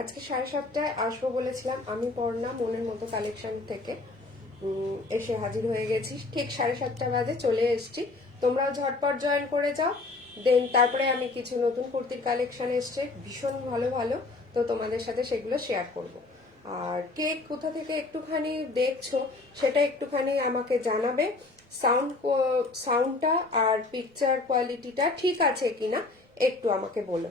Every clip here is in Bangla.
আজকে 7:30টায় আসবো বলেছিলাম। আমি পড়না মনের মতো কালেকশন থেকে এসে হাজির হয়ে গেছি। ঠিক 7:30 বাজে চলে এসেছি। তোমরাও ঝটপট জয়েন করে যাও। দেন তারপরে আমি কিছু নতুন কুর্তির কালেকশন এসছে, ভীষণ ভালো ভালো। তো তোমাদের সাথে সেগুলো শেয়ার করব। আর কে কোথা থেকে একটুখানি দেখছো সেটা একটুখানি আমাকে জানাবে। সাউন্ডটা আর পিকচার কোয়ালিটিটা ঠিক আছে কিনা একটু আমাকে বলো।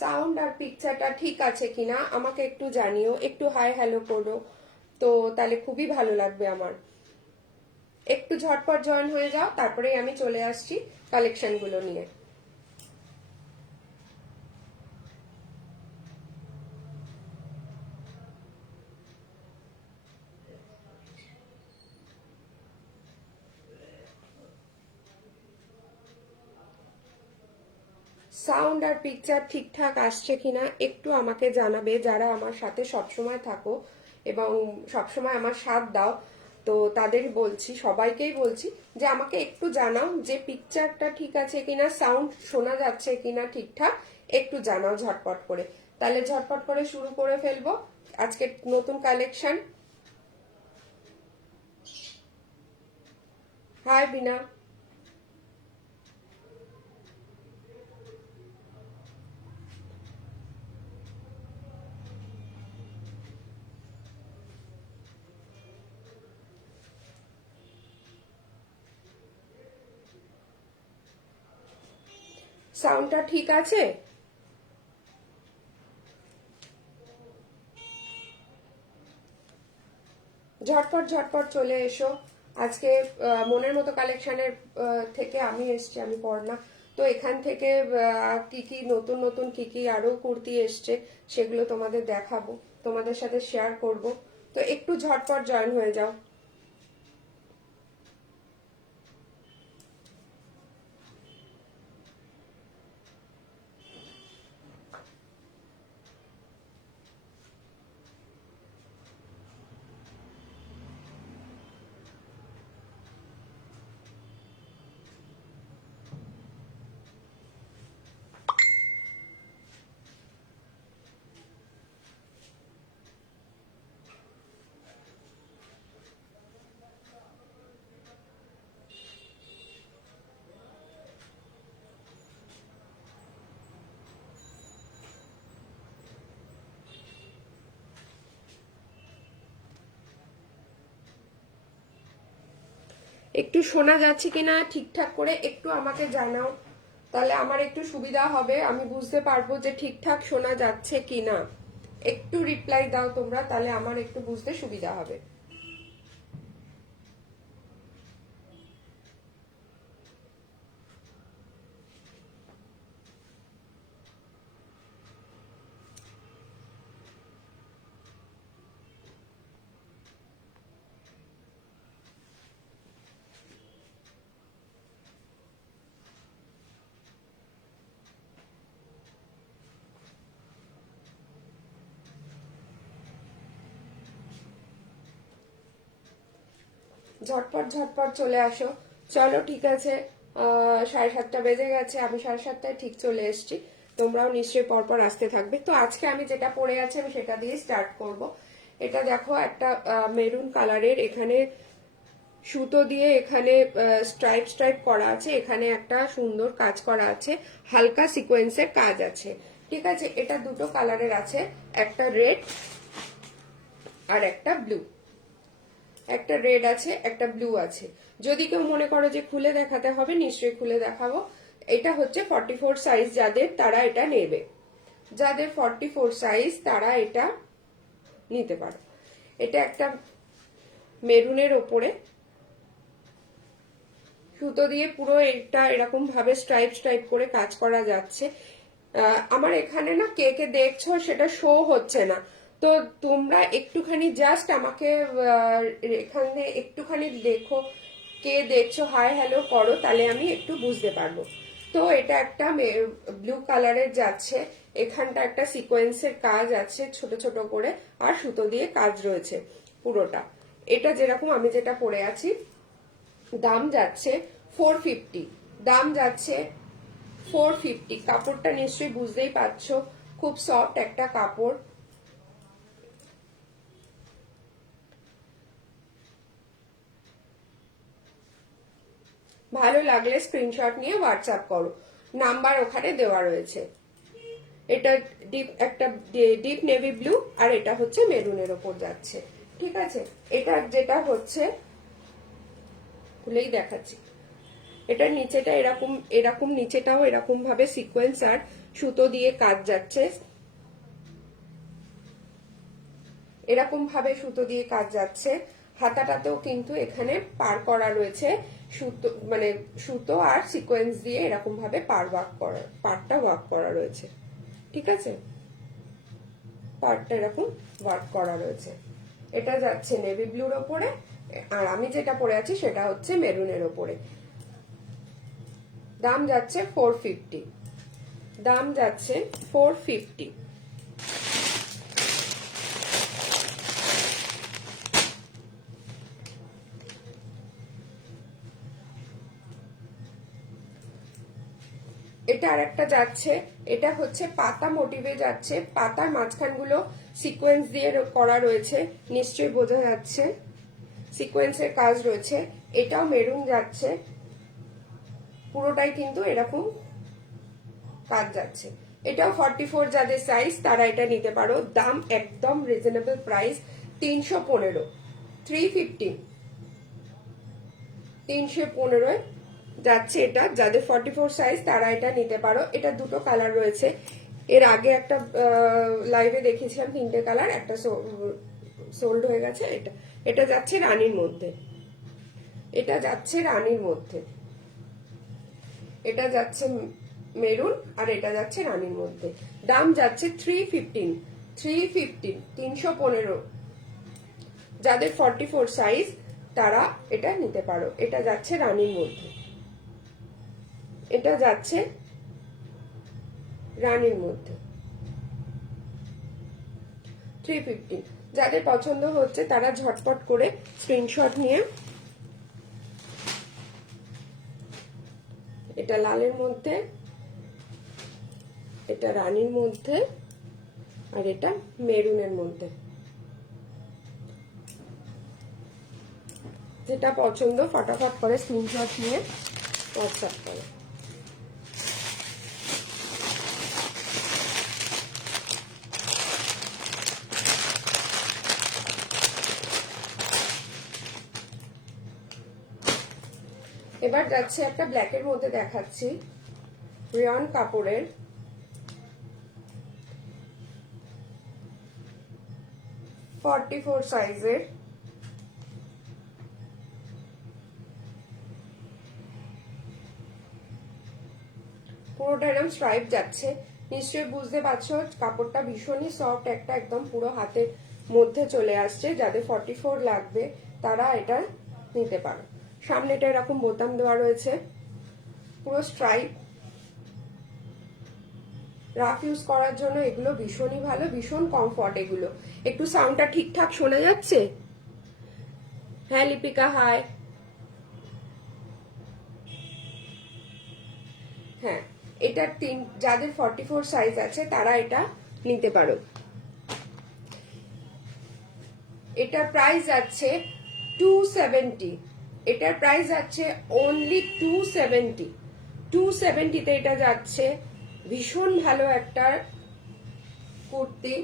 সাউন্ড আর পিকচারটা ঠিক আছে কিনা আমাকে একটু জানিও, একটু হাই হ্যালো করো। তো তাহলে খুবই ভালো লাগবে আমার। একটু ঝটপট জয়েন হয়ে যাও, তারপরে আমি চলে আসছি কালেকশনগুলো নিয়ে। সাউন্ড আর পিকচার ঠিকঠাক আসছে কিনা একটু আমাকে জানাবে, যারা আমার সাথে সবসময় থাকো এবং সবসময় আমার সাথ দাও। তো তাদের বলছি, সবাইকেই বলছি যে আমাকে একটু জানাও যে পিকচারটা ঠিক আছে কিনা, সাউন্ড শোনা যাচ্ছে কিনা ঠিকঠাক, একটু জানাও ঝটপট করে। তাহলে ঝটপট করে শুরু করে ফেলবো আজকে নতুন কালেকশন। হাই বিনা। সাউন্ডটা ঠিক আছে? ঝটপট ঝটপট চলে এসো। আজকে মনের মতো কালেকশনের থেকে আমি এসছি, আমি পড়না। তো এখান থেকে কি কি নতুন নতুন কি কি আরো কুর্তি এসছে সেগুলো তোমাদের দেখাবো, তোমাদের সাথে শেয়ার করব। তো একটু ঝটপট জয়েন হয়ে যাও। একটু শোনা যাচ্ছে কিনা ঠিকঠাক করে একটু আমাকে জানাও, তাহলে আমার একটু সুবিধা হবে, আমি বুঝতে পারবো যে ঠিকঠাক শোনা যাচ্ছে কিনা। একটু রিপ্লাই দাও তোমরা, তাহলে আমার একটু বুঝতে সুবিধা হবে। ঝটপট ঝটপট চলে আসো। চলো ঠিক আছে, 7:30 বেজে গেছে, আমি 7:30টায় ঠিক চলে এসেছি। তোমরাও নিশ্চয়ই পরপর আসতে থাকবে। তো আজকে আমি যেটা পরে আছি আমি সেটা দিয়ে স্টার্ট করব। এটা দেখো, একটা মেরুন কালারের, এখানে সুতো দিয়ে এখানে স্ট্রাইপ স্ট্রাইপ করা আছে, এখানে একটা সুন্দর কাজ করা আছে, হালকা সিকোয়েন্সের কাজ আছে। ঠিক আছে, এটা দুটো কালারের আছে, একটা রেড আর একটা ব্লু। একটা রেড আছে, একটা ব্লু আছে। যদি কেউ মনে করো যে খুলে দেখাতে হবে, নিশ্চয়ই খুলে দেখাবো। এটা হচ্ছে 44 সাইজ, যাদের তারা এটা নেবে, যাদের 44 সাইজ তারা এটা নিতে পারো। এটা একটা মেরুনের ওপরে সুতো দিয়ে পুরো এটা এরকম ভাবে স্ট্রাইপ স্ট্রাইপ করে কাজ করা যাচ্ছে। আমার এখানে না কে কে দেখছো সেটা শো হচ্ছে না, তো তোমরা একটুখানি জাস্ট আমাকে এখানে একটুখানি দেখো, কে দেখছো হাই হ্যালো করো, তাহলে আমি একটু বুঝতে পারবো। তো এটা একটা ব্লু কালারের যাচ্ছে, এখানটা একটা সিকোয়েন্সের কাজ আছে ছোট ছোট করে, আর সুতো দিয়ে কাজ রয়েছে পুরোটা। এটা যেরকম আমি যেটা পরে আছি, দাম যাচ্ছে 450, দাম যাচ্ছে 450। কাপড়টা নিশ্চয়ই বুঝতেই পারছো, খুব সফট একটা কাপড়। ভালো লাগলে স্ক্রিনশট নিয়ে হোয়াটসঅ্যাপ করো, নাম্বার ওখানে দেওয়া রয়েছে। এটা একটা ডিপ নেভি ব্লু, আর এটা হচ্ছে মেরুনের ওপর যাচ্ছে, ঠিক আছে। এটা যেটা হচ্ছে খুলেই দেখাচ্ছি, এটার নিচেটা এরকম এরকম, নিচেটাও এরকম ভাবে সিকোয়েন্স আর সুতো দিয়ে কাজ যাচ্ছে, এরকম ভাবে সুতো দিয়ে কাজ যাচ্ছে। হাতাটাতেও কিন্তু এখানে পার করা রয়েছে সুতো, মানে সুতো আর সিকোয়েন্স দিয়ে এরকম ভাবে পারটা ওয়ার্ক করা রয়েছে, ঠিক আছে। পারটা এরকম ওয়ার্ক করা রয়েছে। এটা যাচ্ছে নেভি ব্লুর ওপরে, আর আমি যেটা পরে আছি সেটা হচ্ছে মেরুনের ওপরে। দাম যাচ্ছে 450, দাম যাচ্ছে 450। এটা আর একটা যাচ্ছে, এটা হচ্ছে পাতা মোটিভে যাচ্ছে, পাতার মাঝখানগুলো সিকোয়েন্স দিয়ে করা রয়েছে, নিশ্চয়ই বোঝা যাচ্ছে সিকোয়েন্সের কাজ রয়েছে। এটাও মেরুন যাচ্ছে, পুরোটাই কিন্তু এরকম কাজ যাচ্ছে। এটাও 44 যাদের সাইজ তারা এটা নিতে পারো। দাম একদম রিজনেবল প্রাইস, 315, 350, 315 যাচ্ছে এটা। যাদের 44 সাইজ তারা এটা নিতে পারো। এটা দুটো কালার রয়েছে, এর আগে একটা লাইভে দেখিয়েছিলাম তিনটে কালার, একটা সোল্ড হয়ে গেছে। এটা এটা যাচ্ছে রানীর মধ্যে, এটা যাচ্ছে রানীর মধ্যে, এটা যাচ্ছে মেরুন, আর এটা যাচ্ছে রানীর মধ্যে। দাম যাচ্ছে 315, 315, 315। যাদের 44 সাইজ তারা এটা নিতে পারো। এটা যাচ্ছে রানীর মধ্যে, এটা যাচ্ছে রানীর মধ্যে, 350। যাদের পছন্দ হচ্ছে তারা ঝটপট করে স্ক্রিনশট নিয়ে, এটা লালের মধ্যে, এটা রানীর মধ্যে, আর এটা মেরুনের মধ্যে, যেটা পছন্দ ফটাফট করে স্ক্রিনশট নিয়ে হোয়াটসঅ্যাপ করো। এবার যাচ্ছে একটা ব্ল্যাকের মধ্যে দেখাচ্ছি, রিয়ন কাপড়ের, সাইজের। পুরোটা এরকম স্ট্রাইপ যাচ্ছে, নিশ্চয়ই বুঝতে পারছো কাপড়টা ভীষণই সফট একটা, একদম পুরো হাতের মধ্যে চলে আসছে। যাদের 44 লাগবে তারা এটা নিতে পারো। সামনেটা এরকম বোতাম দেওয়া রয়েছে, পুরো স্ট্রাইপ। রাফ ইউজ করার জন্য এগুলো ভীষণই ভালো, ভীষণ কমফর্ট এগুলো। একটু সাউন্ডটা ঠিকঠাক শোনা যাচ্ছে? হ্যাঁ লিপিকা, হাই। হ্যাঁ, এটা যাদের 44 সাইজ আছে তারা এটা নিতে পারো। এটার প্রাইস আছে 270, এটার প্রাইস আছে অনলি 270, 270 এটা যাচ্ছে। ভীষণ ভালো একটা কুর্তি,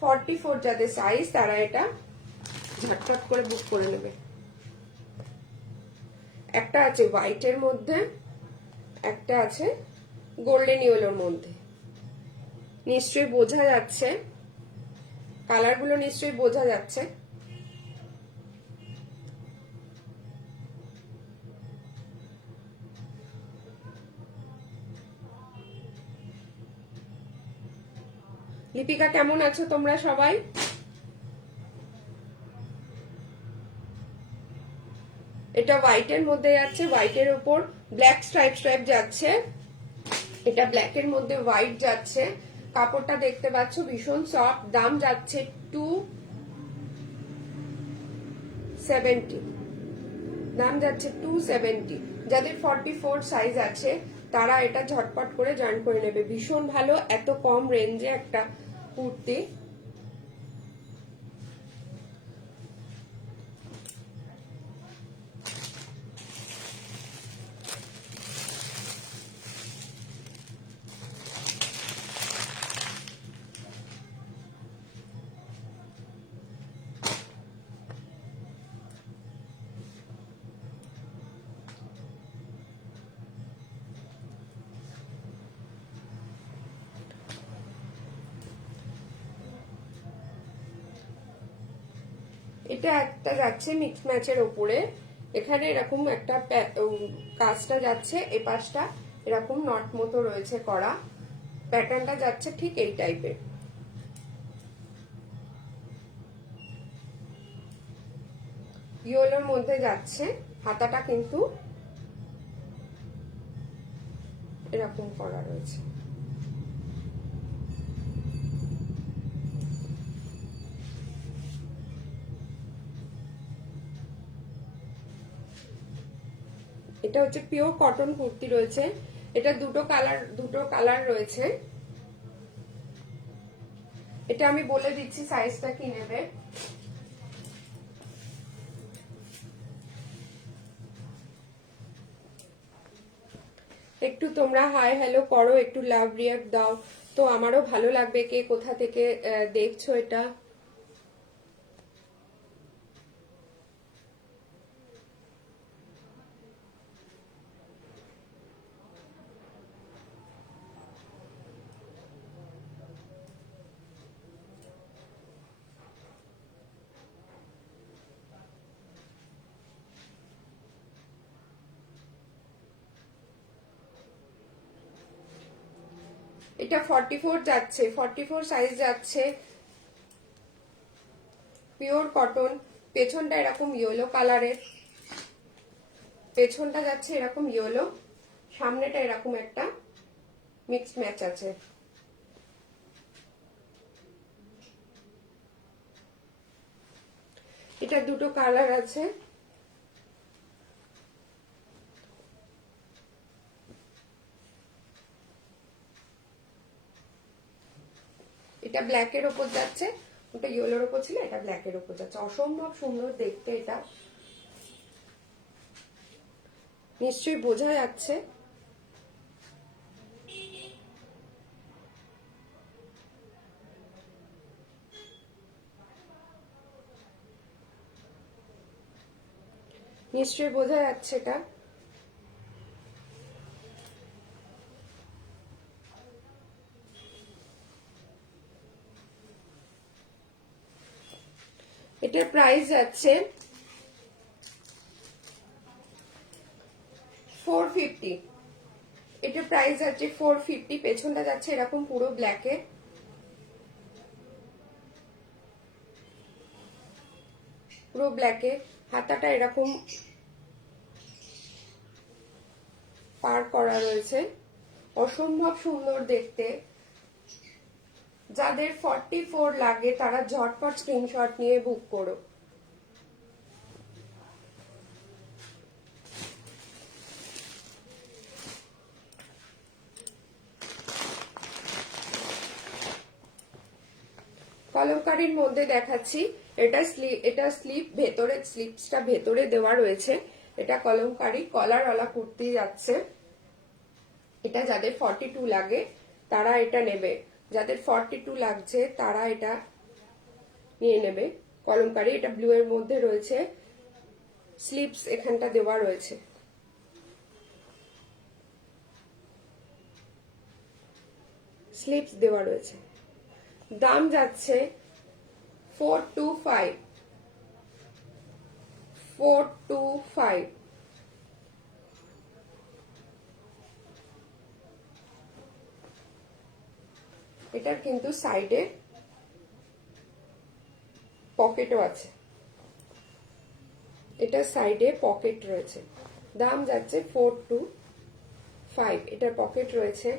44 যাদের সাইজ তারা এটা ঝটপট করে বুক করে নেবে। একটা আছে হোয়াইটের মধ্যে, একটা আছে গোল্ডেন ইয়েলোর মধ্যে, নিশ্চয়ই বোঝা যাচ্ছে, কালারগুলো নিশ্চয়ই বোঝা যাচ্ছে। লিপিকা কেমন আছো তোমরা সবাই? এটা হোয়াইটের মধ্যে যাচ্ছে, হোয়াইটের উপর ব্ল্যাক স্ট্রাইপ স্ট্রাইপ যাচ্ছে, এটা ব্ল্যাকের মধ্যে হোয়াইট যাচ্ছে। কাপড়টা দেখতে পাচ্ছ ভীষণ সফট। দাম যাচ্ছে 270, দাম যাচ্ছে 270। যাদের 44 সাইজ আছে তারা এটা ঝটপট করে জয়েন করে নেবে। ভীষণ ভালো, এত কম রেঞ্জে একটা কুর্তি। এটা একটা যাচ্ছে মিক্স ম্যাচের ওপরে, এখানে এরকম একটা কাজটা যাচ্ছে, এই পাশটা এরকম নট মতো রয়েছে করা, প্যাটার্নটা যাচ্ছে ঠিক এই টাইপের। ইয়েলোর মধ্যে যাচ্ছে, হাতাটা কিন্তু এরকম করা রয়েছে। এটা হচ্ছে পিওর কটন কুর্তি রয়েছে, এটা দুটো কালার রয়েছে। এটা আমি বলে দিচ্ছি সাইজটা কি নেবে। একটু তোমরা হাই হ্যালো করো, একটু লাভ রিয়াক্ট দাও, তো আমারও ভালো লাগবে কে কোথা থেকে দেখছো এটা। এটা 44 যাচ্ছে, 44 সাইজ যাচ্ছে, পিওর কটন। পেছনটা এরকম ইয়েলো কালারের, পেছনটা যাচ্ছে এরকম ইয়েলো, সামনেটা এরকম একটা মিক্স ম্যাচ আছে। এটা দুটো কালার আছে, এটা ব্ল্যাকের ওপর যাচ্ছে, ওটা ইয়েলোর ওপর ছিল, এটা ব্ল্যাকের ওপর যাচ্ছে। অসম্ভব সুন্দর দেখতে, এটা নিশ্চয়ই বোঝা যাচ্ছে। নিশ্চয়ই বোঝা যাচ্ছে এটা। এটার প্রাইস যাচ্ছে 450। এটার প্রাইস যাচ্ছে 450। পেছনটা যাচ্ছে এরকম পুরো ব্ল্যাকে, পুরো ব্ল্যাকে, হাতাটা এরকম পার করা রয়েছে। অসম্ভব সুন্দর দেখতে। যাদের 44 লাগে তারা ঝটপট স্ক্রিনশট নিয়ে বুক করো। কলমকারীর মধ্যে দেখাচ্ছি, এটা স্লিপ ভেতরে, স্লিপসটা ভেতরে দেওয়া রয়েছে। এটা কলমকারী কলারওয়ালা কুর্তি যাচ্ছে। এটা যাদের 42 লাগে তারা এটা নেবে, যাদের 42 লাগছে তারা এটা নিয়ে নেবে। কলমকারী, এটা ব্লু এর মধ্যে রয়েছে, স্লিপস এখানটা দেওয়া রয়েছে। স্লিপস দেওয়া রয়েছে। দাম যাচ্ছে 425। 425। এটার কিন্তু সাইডে পকেটও আছে, এটা সাইডে পকেট রয়েছে। দাম যাচ্ছে 425। এটার পকেট রয়েছে,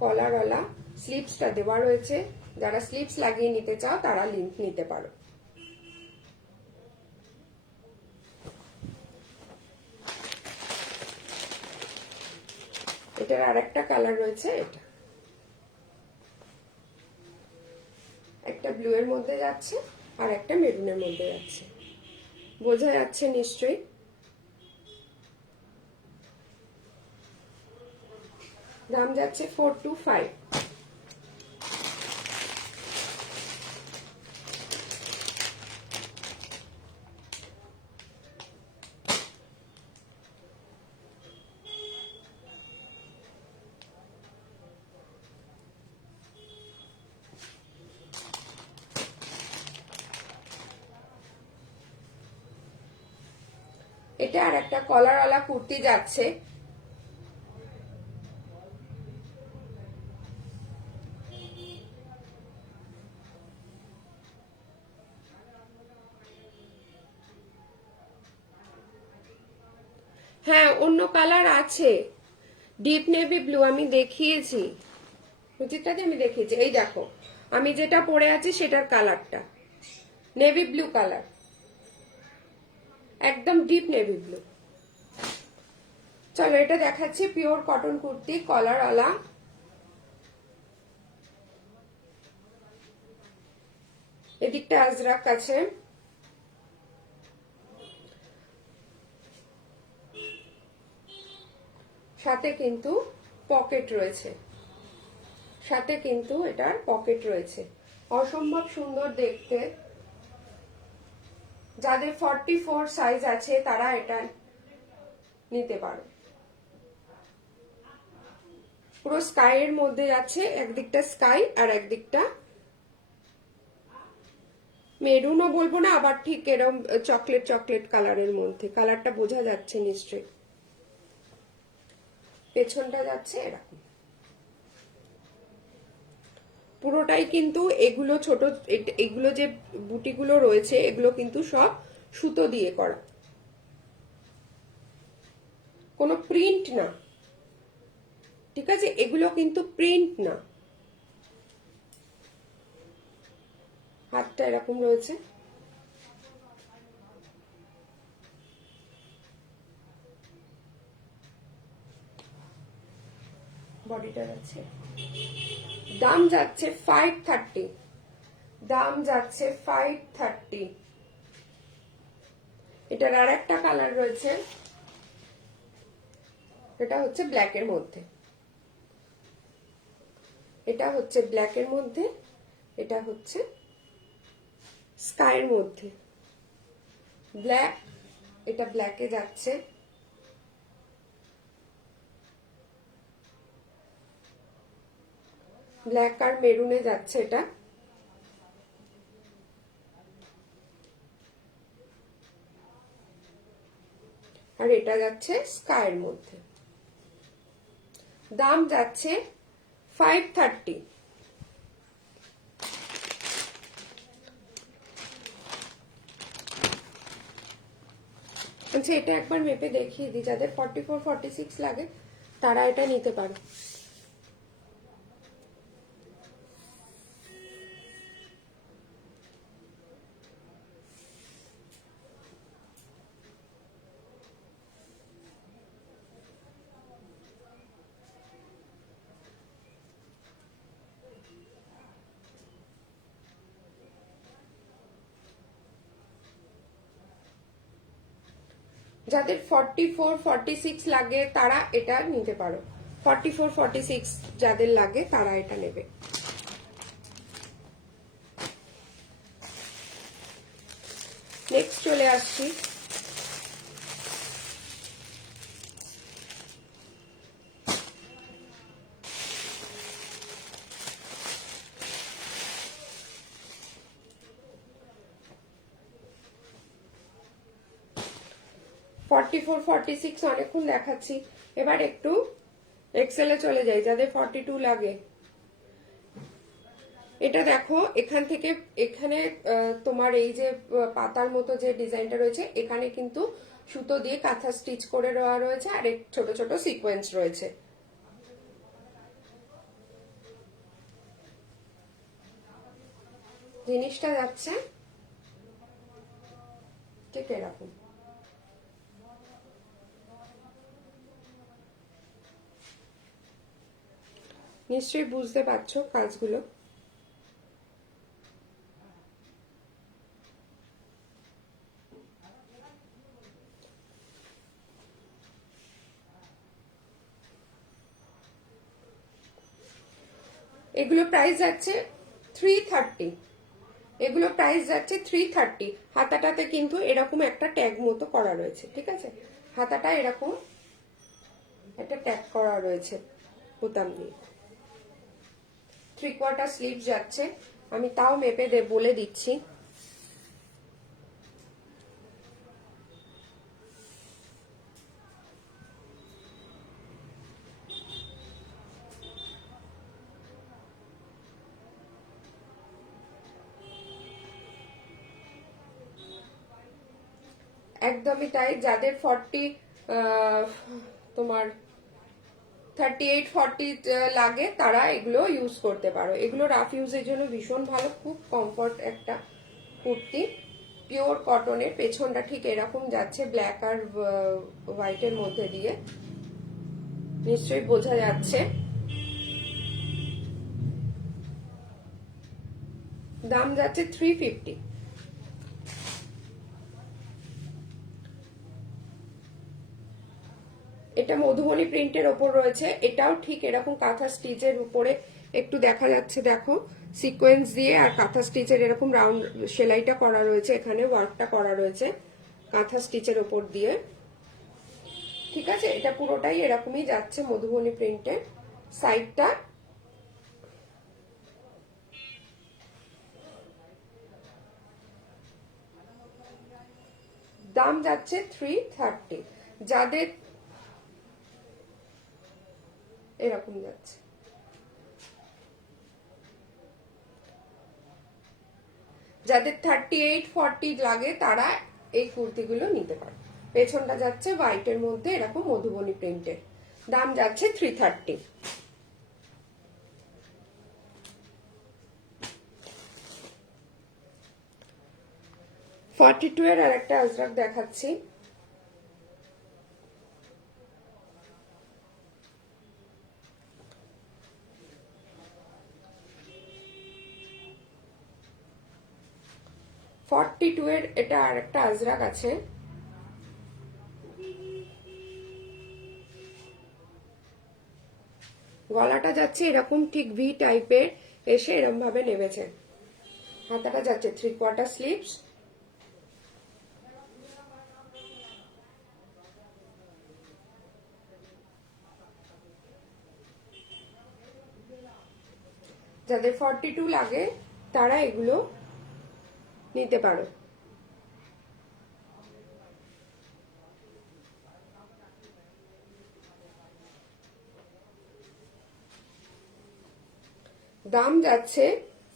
কলারওয়ালা, স্লিপসটা দেওয়া রয়েছে। যারা স্লিপস লাগিয়ে নিতে চাও তারা লিংক নিতে পারো। এটার আর একটা কালার রয়েছে, এটা একটা ব্লু এর মধ্যে যাচ্ছে আর একটা মেরুনের মধ্যে যাচ্ছে, বোঝা যাচ্ছে নিশ্চয়ই। দাম যাচ্ছে 425। এটা আর একটা কলারওয়ালা কুর্তি যাচ্ছে, হ্যাঁ অন্য কালার আছে, ডিপ নেভি ব্লু আমি দেখিয়েছি, রুচিতাদি আমি দেখিয়েছি, এই দেখো আমি যেটা পরে আছি সেটার কালারটা নেভি ব্লু কালার, একদম ডিপ নেভি ব্লু। চলো এটা দেখাচ্ছি পিওর কটন কুর্তি কলারওয়ালা, এদিকটা আজরাক আছে, সাথে কিন্তু পকেট রয়েছে, সাথে কিন্তু এটার পকেট রয়েছে, অসম্ভব সুন্দর দেখতে। যাদের 44 সাইজ আছে তারা এটা নিতে পারো। পুরো স্কাই এর মধ্যে যাচ্ছে, একদিকটা স্কাই আর একদিকটা মেরুনও বলবো না, আবার ঠিক এরকম চকলেট চকলেট কালারের মধ্যে, কালারটা বোঝা যাচ্ছে নিশ্চয়ই। পেছনটা যাচ্ছে এরকম, পুরোটাই কিন্তু এগুলো ছোট, এগুলো যে বুটিগুলো রয়েছে এগুলো কিন্তু সব সুতো দিয়ে করা, কোনো প্রিন্ট না, ঠিক আছে, এগুলো কিন্তু প্রিন্ট না। হাতটা এরকম রয়েছে, বডিটা যাচ্ছে, দাম যাচ্ছে 530, দাম যাচ্ছে 530। এটার আর একটা কালার রয়েছে, এটা হচ্ছে ব্ল্যাকের মধ্যে, এটা হচ্ছে ব্ল্যাকের মধ্যে, এটা হচ্ছে স্কাইয়ের মধ্যে, ব্ল্যাক, এটা ব্ল্যাকে যাচ্ছে, ব্ল্যাক আর মেরুনে যাচ্ছে এটা, আর এটা যাচ্ছে স্কাইয়ের মধ্যে, দাম যাচ্ছে 530। আচ্ছা এটা একবার মেপে দেখিয়ে দিই, যাদের 44 46 লাগে তারা এটা নিতে পারে। যাদের 44 46 লাগে তারা এটা নিতে পারো, 44 46 যাদের লাগে তারা এটা নেবে। নেক্সট চলে আসছি, ফর্টি ফোর 46 অনেকক্ষণ দেখাচ্ছি, এবার একটু এক্সেলে চলে যাই, যাদের 42 লাগে। এটা দেখো এখান থেকে এখানে তোমার এই যে পাতার মতো যে ডিজাইনটা রয়েছে এখানে কিন্তু সুতো দিয়ে কাঁথা স্টিচ করে দেওয়া রয়েছে, আর ছোট ছোট সিকোয়েন্স রয়েছে। জিনিসটা যাচ্ছে ঠিক এরকম, নিশ্চয়ই বুঝতে পারছো কাজগুলো। এগুলো প্রাইস যাচ্ছে 330। এগুলো প্রাইস যাচ্ছে 330। হাতাটাতে কিন্তু এরকম একটা ট্যাগ মতো করা রয়েছে, ঠিক আছে? হাতাটা এরকম একটা ট্যাগ করা রয়েছে বোতাম দিয়ে। 3/4 স্লিভ যাচ্ছে। আমি তাও মেপে বলে দিচ্ছি। একদমই তাই। যাদের 40 তোমার 38-40 লাগে তারা এগুলো ইউজ করতে পারো। এগুলো রাফ ইউজের জন্য ভীষণ ভালো, খুব কমফর্ট একটা কুর্তি, পিওর কটনের। পেছনটা ঠিক এরকম যাচ্ছে ব্ল্যাক আর হোয়াইটের মধ্যে দিয়ে, নিশ্চয়ই বোঝা যাচ্ছে। দাম যাচ্ছে 350। এটা মধুবনী প্রিন্টের ওপর রয়েছে। এটাও ঠিক এরকম কাঁথা স্টিচের উপরে একটু দেখা যাচ্ছে, দেখো সিকোয়েন্স দিয়ে আর কাঁথা স্টিচের এরকম রাউন্ড সেলাইটা করা রয়েছে, এখানে ওয়ার্কটা করা রয়েছে কাঁথা স্টিচের ওপর দিয়ে, ঠিক আছে? এটা পুরোটাই এরকমই যাচ্ছে মধুবনী প্রিন্টের। সাইডটা দাম যাচ্ছে 330। যাদের এরকম যাচ্ছে, যাদের 38-40 লাগে তারা এই কুর্তিগুলো নিতে পারে। পেছনটা যাচ্ছে হোয়াইটের মধ্যে এরকম মধুবনী প্রিন্টের। দাম যাচ্ছে 330। 42 এর আরেকটা আজরাক দেখাচ্ছি। এর এটা আরেকটা আজরাক আছে। গলাটা যাচ্ছে এরকম ঠিক ভি টাইপের এসে এরকম ভাবে নেমেছে। হাতাটা যাচ্ছে 3/4 স্লিভস। যাদের 42 লাগে তারা এগুলো নিতে পারো। দাম যাচ্ছে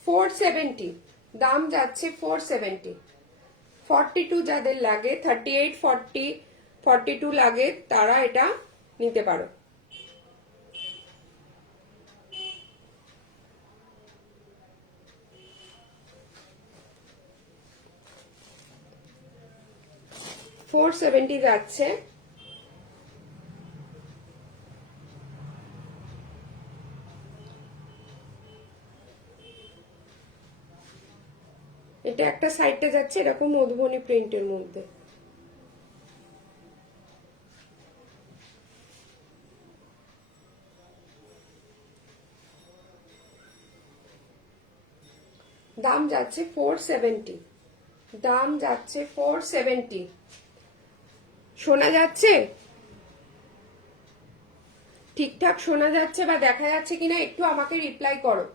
470। দাম যাচ্ছে 470। 42 যাদের লাগে, 38-40 42 লাগে তারা এটা নিতে পারো। $470 যাচ্ছে। এটা একটা সাইডটা যাচ্ছে এরকম মধুবনী প্রিন্টের মধ্যে। দাম যাচ্ছে 470। দাম যাচ্ছে 470। শোনা যাচ্ছে? ঠিকঠাক শোনা যাচ্ছে বা দেখা যাচ্ছে কিনা একটু আমাকে রিপ্লাই করো।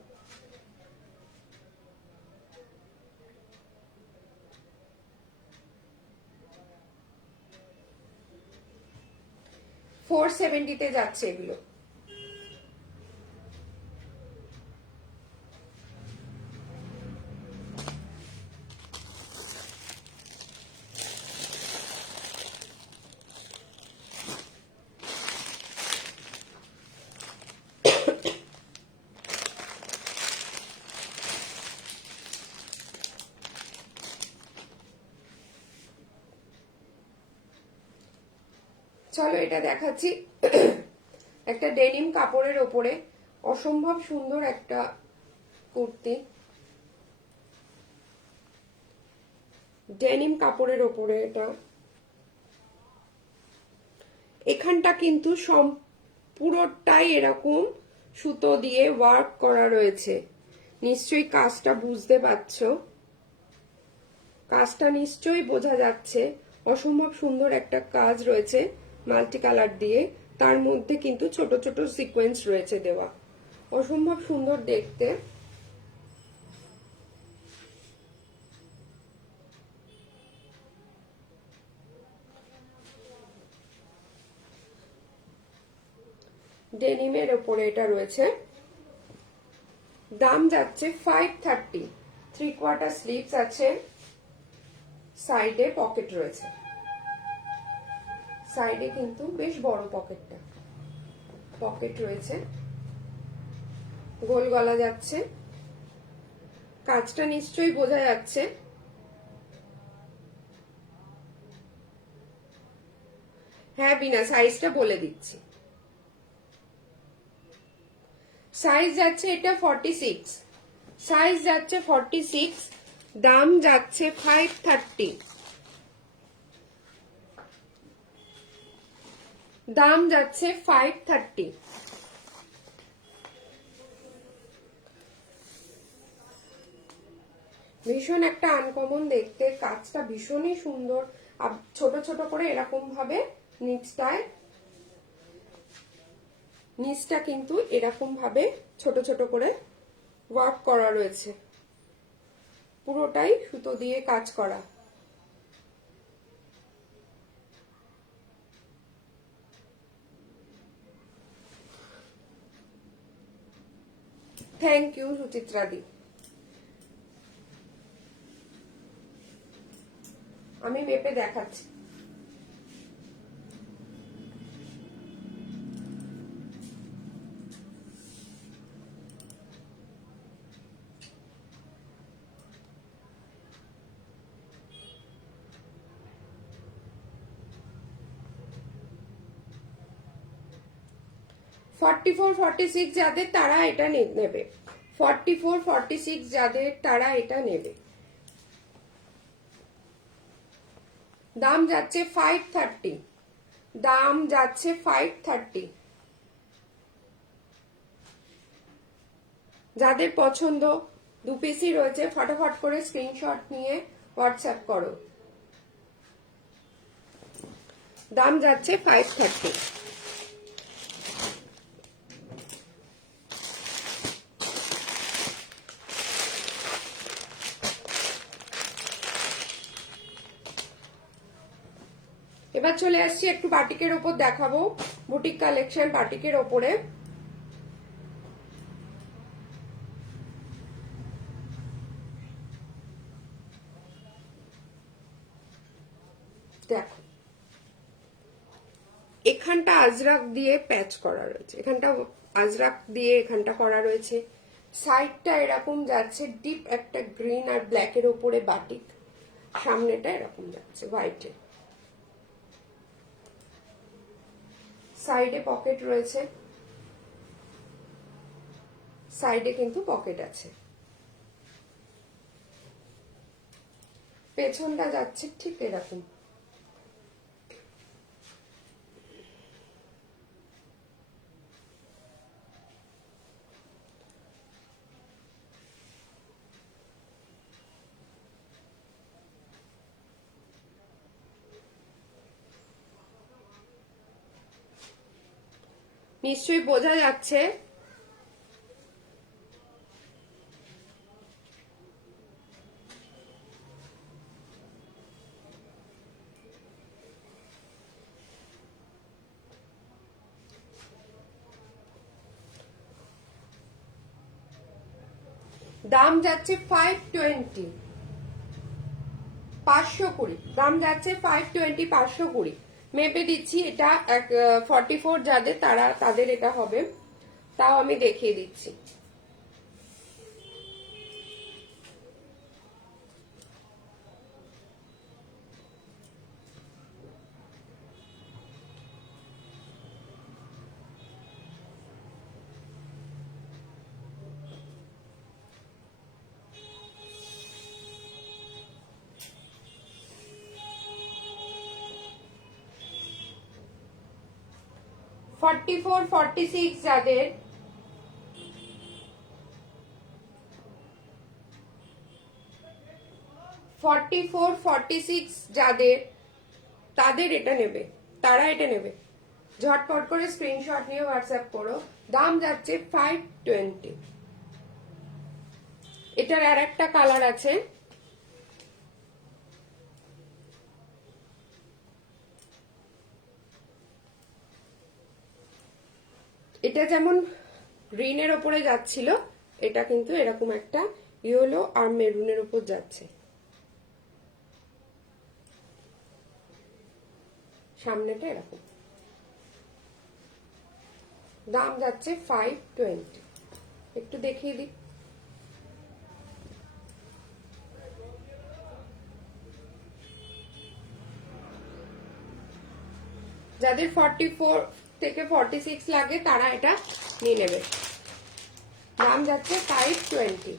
470 যাচ্ছে এগুলো। চলো এটা দেখাচ্ছি একটা ডেনিম কাপড়ের ওপরে, অসম্ভব সুন্দর একটা কুর্তি, ডেনিম কাপড়ের ওপরে এটা। এখানটা কিন্তু পুরোটাই এরকম সুতো দিয়ে ওয়ার্ক করা রয়েছে, নিশ্চয়ই কাজটা বুঝতে পারছো, কাজটা নিশ্চয়ই বোঝা যাচ্ছে। অসম্ভব সুন্দর একটা কাজ রয়েছে মাল্টি কালার দিয়ে, তার মধ্যে কিন্তু ছোট ছোট সিকোয়েন্স রয়েছে দেওয়া, অসম্ভব সুন্দর দেখতে। ডেনিমের ওপরে এটা রয়েছে, দাম যাচ্ছে 530। 3/4 স্লিভস আছে, সাইডে পকেট রয়েছে, সাইডে কিন্তু বেশ বড় পকেটটা, পকেট রয়েছে, গোল গলা যাচ্ছে, কাজটা নিশ্চয়ই বোঝা যাচ্ছে। হ্যাঁ বিনা, সাইজটা বলে দিচ্ছি, সাইজ যাচ্ছে এটা 46, সাইজ যাচ্ছে 46, দাম যাচ্ছে 530, দাম যাচ্ছে 530। ভীষণ একটা আনকমন দেখতে, কাজটা ভীষণই সুন্দর, ছোট ছোট করে এরকম ভাবে নিচটা কিন্তু এরকম ভাবে ছোট ছোট করে ওয়ার্ক করা রয়েছে, পুরোটাই সুতো দিয়ে কাজ করা। থ্যাংক ইউ সুচিত্রা দি। আমি মেপে দেখাচ্ছি। ফর্টি-ফোর 46 যাদের তারা এটা নেবে, 44 46 যাদের তারা এটা নেবে। দাম যাচ্ছে 530, দাম যাচ্ছে 530। যাদের পছন্দ 2 পিসই রয়েছে, ফটাফট করে স্ক্রিনশট নিয়ে হোয়াটসঅ্যাপ করো। দাম যাচ্ছে 530। এবার চলে আসছি একটু বাটিকের ওপর দেখাবো, বুটিক কালেকশন বাটিকের ওপরে। দেখো এখানটা আজরাক দিয়ে প্যাচ করা রয়েছে, এখানটা আজরাক দিয়ে এখানটা করা রয়েছে, সাইডটা এরকম যাচ্ছে ডিপ একটা গ্রিন আর ব্ল্যাকের ওপরে বাটিক, সামনেটা এরকম যাচ্ছে হোয়াইটে, সাইডে পকেট রয়েছে, সাইডে কিন্তু পকেট আছে, পেছনটা যাচ্ছে ঠিক এরকম। নিশ্চয়ই বোঝা যাচ্ছে। দাম যাচ্ছে 520, 520, দাম যাচ্ছে 520, 520 মেপে দিচ্ছি। এটা 44 যাদের তাদের এটা হবে, তাও আমি দেখিয়ে দিচ্ছি। 44 46 যাদের, যাদের তাদের এটা নেবে, তারা এটা নেবে, ঝটপট করে স্ক্রিনশট নিয়ে হোয়াটসঅ্যাপ করো। দাম যাচ্ছে 520। এটার আর একটা কালার আছে, এটা যেমন গ্রিনের ওপরে যাচ্ছিল, এটা কিন্তু এরকম একটা ইয়েলো আর মেরুনের উপর যাচ্ছে, সামনেটা এরকম। দাম যাচ্ছে 520। একটু দেখিয়ে দিই। যাদের 44 থেকে 46 লাগে তারা এটা নিয়ে নেবে। দাম যাচ্ছে 520।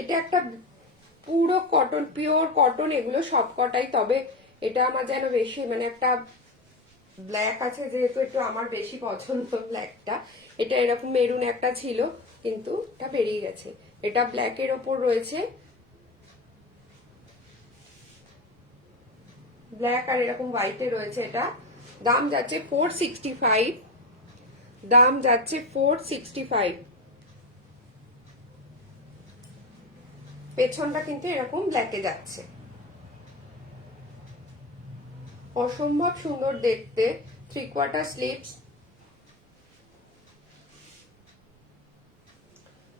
এটা একটা পুরো কটন, পিওর কটন, এগুলো সব কটাই, তবে এটা আমার যেন বেশি মানে একটা ব্ল্যাক আছে যেহেতু একটু আমার বেশি পছন্দ ব্ল্যাকটা। এটা এরকম মেরুন একটা ছিল কিন্তু এটা বেরিয়ে গেছে। এটা ব্ল্যাকের ওপর রয়েছে, ব্ল্যাক আর এরকম হোয়াইটে রয়েছে। এটা দাম যাচ্ছে 465। দাম যাচ্ছে 465। পেছনটা কিন্তু এরকম ব্ল্যাকে যাচ্ছে, অসম্ভব সুন্দর দেখতে। 3/4 স্লিভস,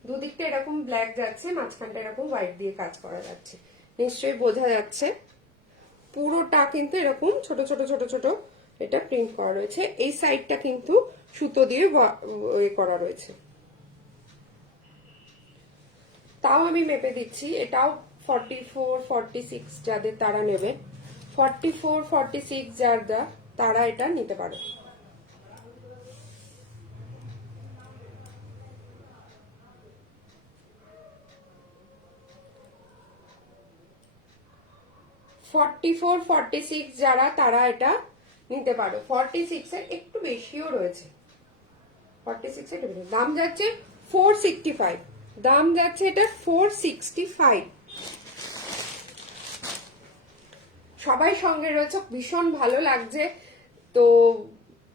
দুদিকটা এরকম ব্ল্যাক যাচ্ছে, মাঝখানটা এরকম হোয়াইট দিয়ে কাজ করা যাচ্ছে, নিশ্চয়ই বোঝা যাচ্ছে। পুরোটা কিন্তু এরকম ছোট ছোট ছোট ছোট এটা প্রিন্ট করা রয়েছে। এই সাইডটা কিন্তু সুতো দিয়ে করা রয়েছে। তাও আমি মেপে দিচ্ছি, এটাও 44 46 যাদের তারা নেবে, 44 46 যারা তারা এটা নিতে পারে। ফোর 46 যারা তারা এটা নিতে পারো। 46 এর একটু বেশিও রয়েছে, 46 এর একটু বেশি। দাম যাচ্ছে 465। দাম যাচ্ছে এটা 465। সবাই সঙ্গে রয়েছে, ভীষণ ভালো লাগছে। তো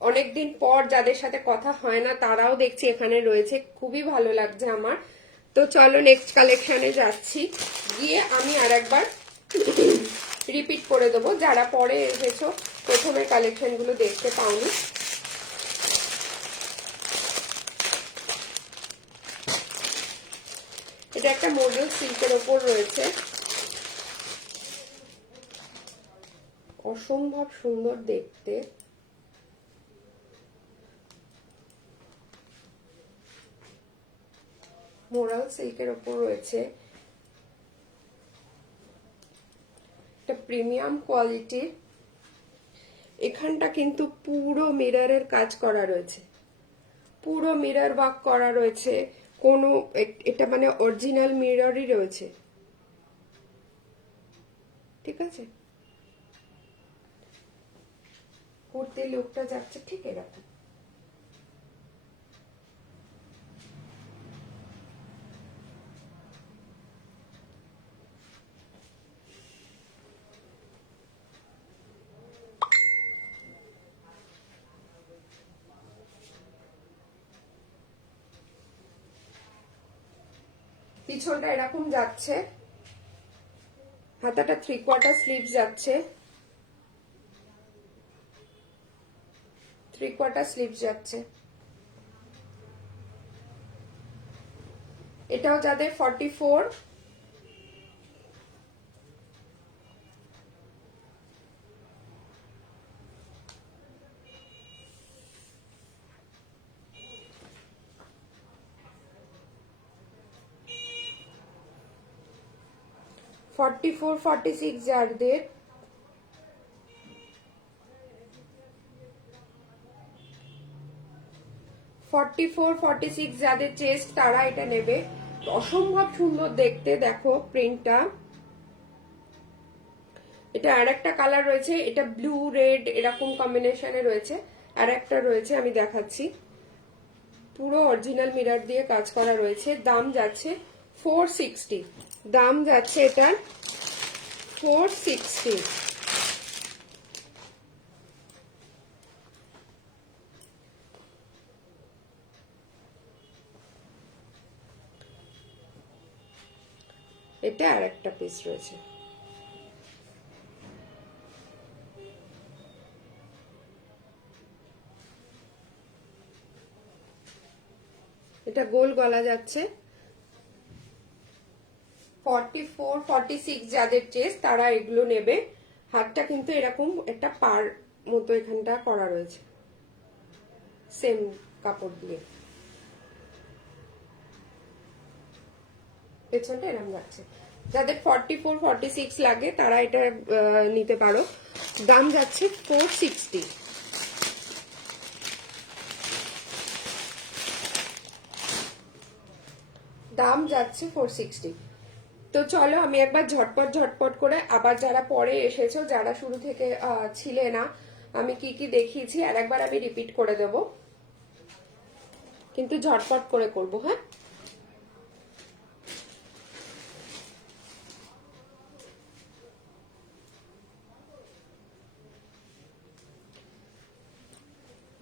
অনেকদিন পর যাদের সাথে কথা হয় না তারাও দেখছি এখানে রয়েছে, খুবই ভালো লাগছে আমার। তো চলো নেক্সট কালেকশনে যাচ্ছি, গিয়ে আমি আর একবার রিপিট করে দেবো যারা পরে এসেছো, প্রথমের কালেকশনগুলো দেখতে পাওনি। এটা একটা মডেল সিল্কের ওপর রয়েছে, অসম্ভব সুন্দর দেখতে। মোরাল সিল্কের ওপর রয়েছে, এটা প্রিমিয়াম কোয়ালিটির। এখানটা কিন্তু পুরো মিররের কাজ করা রয়েছে, পুরো মিরর ওয়ার্ক করা রয়েছে, কোনো এটা মানে অরিজিনাল মিররই রয়েছে, ঠিক আছে। কুর্তির লুকটা যাচ্ছে ঠিক এরকম। পিছনটা এরকম যাচ্ছে, হাতাটা 3/4 স্লিভ যাচ্ছে, 3/4 স্লিভ যাচ্ছে। এটাও যাদের 44, 44-46 যাদের, যাদের চেস্ট তারা এটা নেবে। অসম্ভব সুন্দর দেখতে, দেখো প্রিন্টটা। এটা আর একটা কালার রয়েছে, এটা ব্লু রেড এরকম কম্বিনেশনে রয়েছে। আর একটা রয়েছে, আমি দেখাচ্ছি, পুরো অরিজিনাল মিরর দিয়ে কাজ করা রয়েছে। দাম যাচ্ছে 460, দাম যাচ্ছে এটার 460। এটা আর একটা পিস রয়েছে। এটা গোল গলা যাচ্ছে। 44-46 যাদের চেস্ট তারা এগুলো নেবে। হাতটা কিন্তু এরকম একটা পার মতো এখানটা করা রয়েছে সেম কাপড় দিয়ে, পেছনটা এরকম যাচ্ছে। যাদের 44-46 লাগে তারা এটা নিতে পারো। দাম যাচ্ছে 460। দাম যাচ্ছে 460। তো চলো আমি একবার ঝটপট করে, আবার যারা পরে এসেছো, যারা শুরু থেকে ছিলে না, আমি কি কি দেখিয়েছি আর একবার আমি রিপিট করে দেব, কিন্তু ঝটপট করে করবো। হ্যাঁ,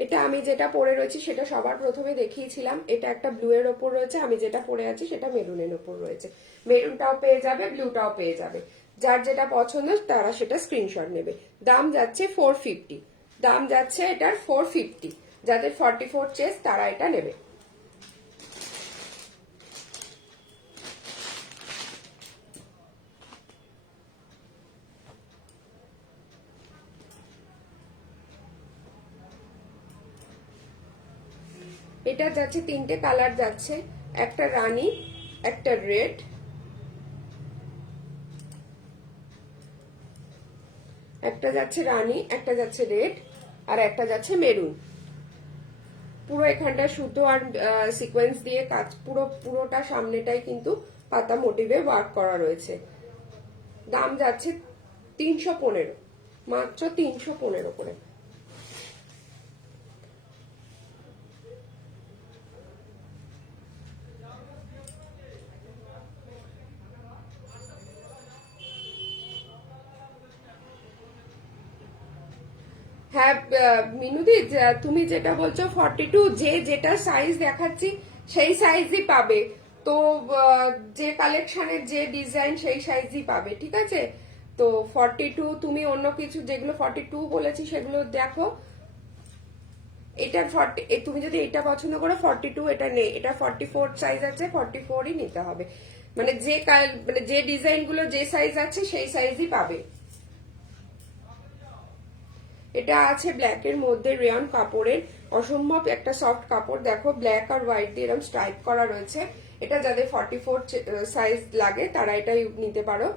এটা আমি যেটা পরে রয়েছি সেটা সবার প্রথমে দেখিয়েছিলাম। এটা একটা ব্লু এর ওপর রয়েছে, আমি যেটা পরে আছি সেটা মেরুনের ওপর রয়েছে। মেরুনটাও পেয়ে যাবে, ব্লুটাও পেয়ে যাবে। যার যেটা পছন্দ তারা সেটা স্ক্রিনশট নেবে। দাম যাচ্ছে 450, দাম যাচ্ছে এটার 450। যাদের 44 চেস্ট তারা এটা নেবে। এটা যাচ্ছে তিনটে কালার যাচ্ছে, একটা রানী, একটা রেড, একটা যাচ্ছে রানী, একটা যাচ্ছে রেড, আর একটা যাচ্ছে মেরুন। পুরো এখানটা সুতো আর সিকোয়েন্স দিয়ে কাজ, পুরোটা সামনেটাই কিন্তু পাতা মোটিভে ওয়ার্ক করা রয়েছে। দাম যাচ্ছে 315, মাত্র 315 করে। হ্যাঁ মিনুদি, তুমি যেটা বলছো 42, যে যেটা সাইজ দেখাচ্ছি সেই সাইজই পাবে। তো যে কালেকশনের যে ডিজাইন সেই সাইজই পাবে, ঠিক আছে? তো 42, তুমি অন্য কিছু যেগুলো 42 বলেছি সেগুলো দেখো। এটা 40, তুমি যদি এটা পছন্দ করো 42 এটা নেই, এটা 44 সাইজ আছে, 44ই নিতে হবে। মানে মানে যে ডিজাইন গুলো যে সাইজ আছে সেই সাইজই পাবে। এটা আছে ব্ল্যাক এর মধ্যে, রেয়ন কাপড়ের, অসম্ভব একটা সফট কাপড়। দেখো ব্ল্যাক আর হোয়াইট দিয়ে এরকম স্ট্রাইপ করা রয়েছে। এটা যাদের 44 সাইজ লাগে তারা এটাই নিতে পারো।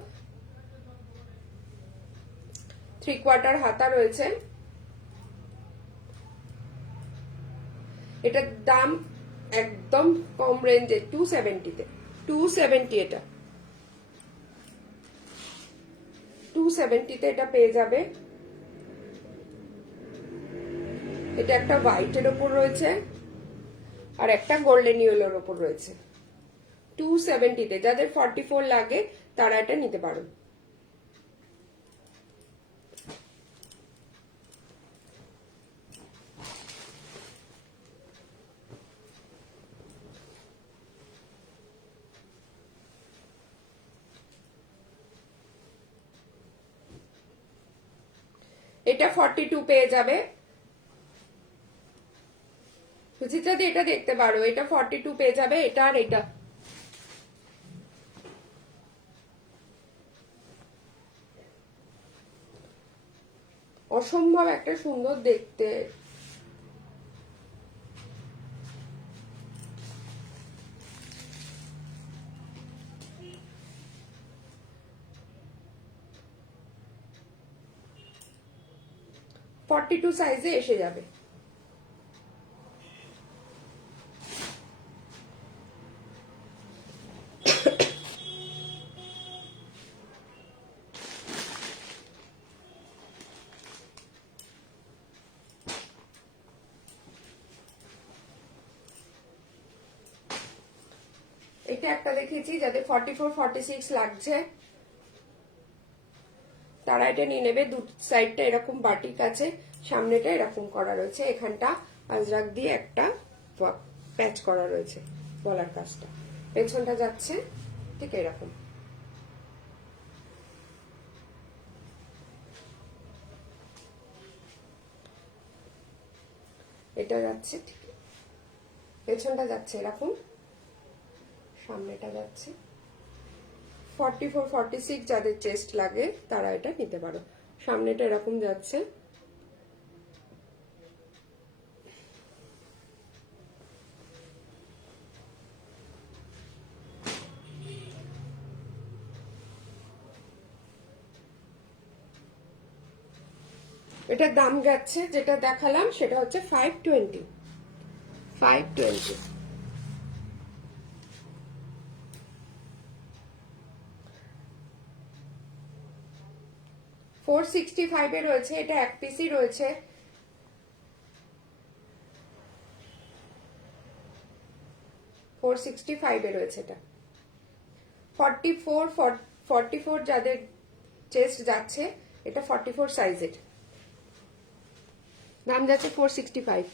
3/4 হাতা রয়েছে। এটার দাম একদম কম রেঞ্জে, 270-তে, 270 এটা 270-তে এটা পেয়ে যাবে। এটা একটা হোয়াইটের ওপর রয়েছে আর একটা গোল্ডেন ইয়েলোর ওপর রয়েছে। 270-তে যাদের 44 লাগে তারা এটা নিতে পারো। এটা 42 পেয়ে যাবে। সুচিত্রাদি এটা দেখতে পারো, এটা 42 পেয়ে যাবে, এটা আর এটা। অসম্ভব একটা সুন্দর দেখতে। 42 সাইজে এসে যাবে। এটা একটা দেখিয়েছি যাদের 44 46 লাগছে তারা এটা নিয়ে নেবে। দু সাইডটা এরকম বাটিক আছে, সামনেটা এরকম করা রয়েছে, এখানটা আজরাক দিয়ে একটা প্যাচ করা রয়েছে গলার কাজটা, পেছনটা যাচ্ছে ঠিক এরকম। এটা যাচ্ছে ঠিক, পেছনটা যাচ্ছে এরকম, সামনেটা যাচ্ছে। 44 46 যাদের চেস্ট লাগে তারা এটা নিতে পারো। সামনেটা এরকম যাচ্ছে, এটার দাম যাচ্ছে যেটা দেখালাম সেটা হচ্ছে 520 520। 465 এ রয়েছে, এটা এক পিসই রয়েছে। ফোর 465 এ রয়েছে এটা। 44 যাদের চেস্ট যাচ্ছে এটা 44 সাইজের, দাম যাচ্ছে 465।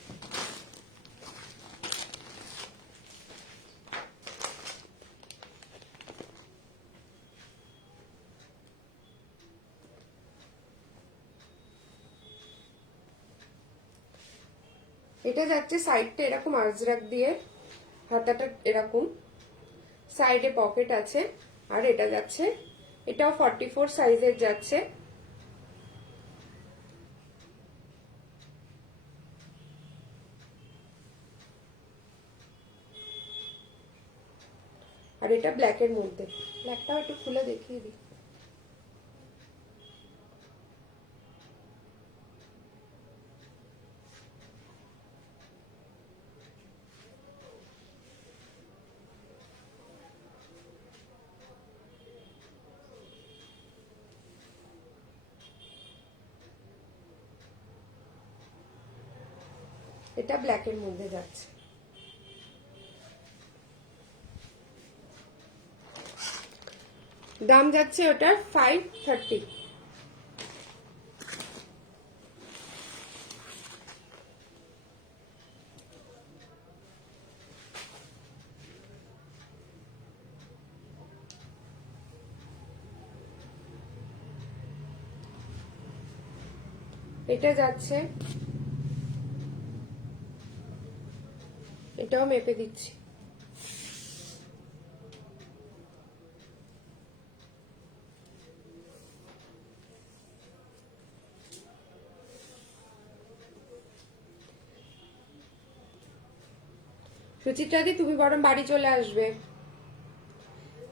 এটা যাচ্ছে সাইডটা এরকম আজরাক দিয়ে, হাতাটা এরকম, সাইডে পকেট আছে, আর এটা যাচ্ছে, এটাও 44 সাইজের যাচ্ছে। আর এটা ব্ল্যাকের মধ্যে, ব্ল্যাকটাও একটু খুলে দেখিয়ে দিই। এটা ব্ল্যাকের মধ্যে যাচ্ছে। দাম যাচ্ছে ওটার 530। এটা যাচ্ছে, এটাও মেপে দিচ্ছি। সুচিত্রাদি তুমি বরং বাড়ি চলে আসবে,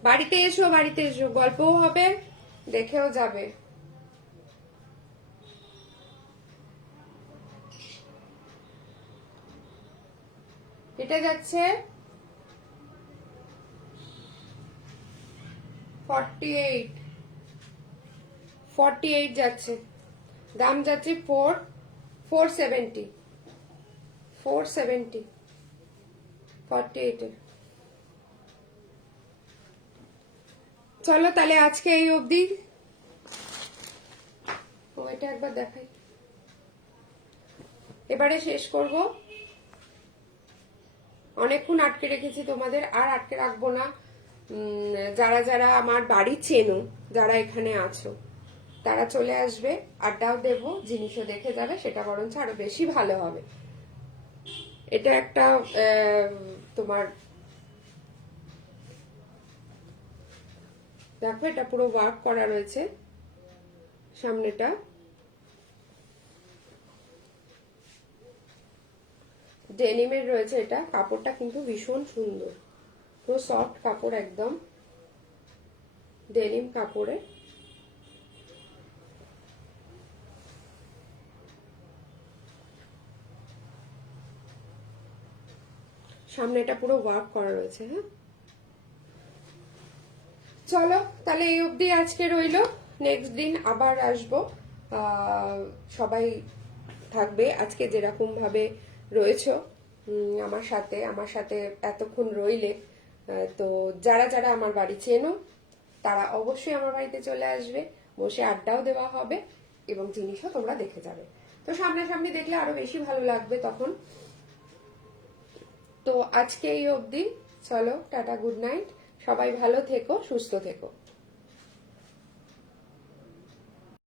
বাড়িতে এসো, বাড়িতে এসো, গল্পও হবে, দেখেও যাবে। এটা যাচ্ছে 48 যাচ্ছে, দাম যাচ্ছে 470 48 এর। চলো তাহলে আজকে এই অবধি। এটা একবার দেখাই, এবারে শেষ করব। অনেকক্ষণ আটকে রেখেছি তোমাদের, আর আটকে রাখবো না। যারা যারা আমার বাড়ি চেনো, যারা এখানে আছো, তারা চলে আসবে, আড্ডাও দেবো, জিনিসও দেখে যাবে, সেটা বরঞ্চ আরো বেশি ভালো হবে। এটা একটা তোমার দেখো, এটা পুরো ওয়ার্ক করা রয়েছে, সামনেটা ডেনিমের রয়েছে। এটা কাপড়টা কিন্তু ভীষণ সুন্দর, পুরো সফট কাপড়, একদম ডেনিম কাপড়ে। সামনেটা পুরো ওয়ার্ক করা রয়েছে। হ্যাঁ, চলো তাহলে এই অবধি আজকে রইলো। নেক্সট দিন আবার আসবো। সবাই থাকবে আজকে যেরকম ভাবে রয়েছো আমার সাথে এতক্ষণ রইলে। তো যারা যারা আমার বাড়ি চেনো তারা অবশ্যই আমার বাড়িতে চলে আসবে, বসে আড্ডাও দেওয়া হবে এবং জিনিসও তোমরা দেখে যাবে। তো সামনাসামনি দেখলে আরো বেশি ভালো লাগবে তখন। তো আজকে এই অবধি, চলো টাটা, গুড নাইট, সবাই ভালো থেকো, সুস্থ থেকো।